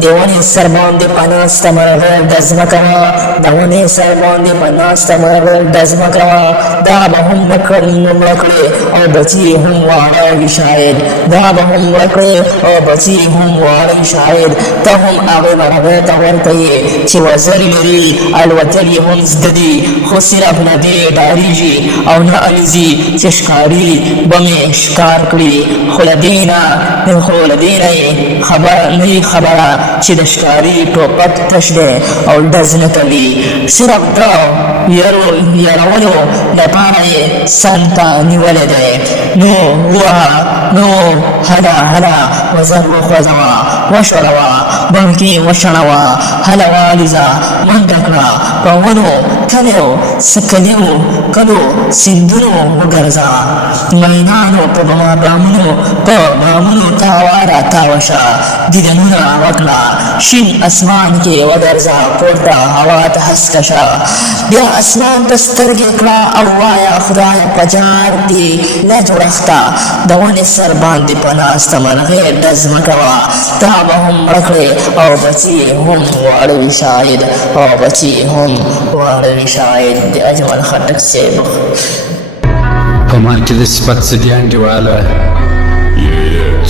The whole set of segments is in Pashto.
دیوانی سر باندې پناست مرغه د ځمکه دیوانی سر باندې پناست مرغه د ځمکه دا به هم مړه کړې او بچي هم واړه شاید دا به هم مړه کړې او بچي هم واړه شاید ته هم هغې مرغه ته ورکوې چې وزر لري الوتل یې هم زده دي خو صرف نه دې ډارېږي او نه الوزي چې ښکاري به مې ښکار کړي خو له دې نه یې خبره چې د ښکاري ټوپک تش دی او ډز نه کوي صرف د یارولو لپاره یې سر ته نیولی دی نو هله وزر وخوځوه وشړوه بڼکې وشړوه هله والوځه منډه کړه په ونو کلیو سیندونو وګرځه مینانو په بامونو تاوه راتاوه شه دیدنونه وکړه شین اسمان کې ودرځه پورته هوا ته هسکه شه بیا اسمان ته سترګې کړه او وایه خدایه په جار دې نه جوړښته د ونې سر باندې په ناسته مرغۍ ډز مه کوه تا به هم مړه کړې او بچي هم واړوي شاید د اجمل خټک صاحب په ما کې د صفت څه دي انډیواله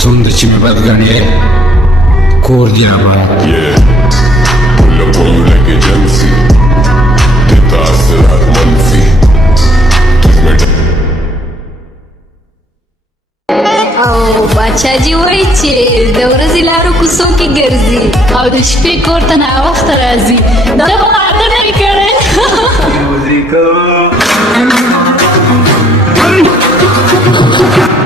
څومره چې مې بد ګڼې کور دي آباد كل عمرك جنسي تتأثرات منفي او باچا جی وایي چې د ورځې لارو کوڅو کې ګرځي او د شپې کور ته ناوخته راځي دا به ماته نه وي کړی Música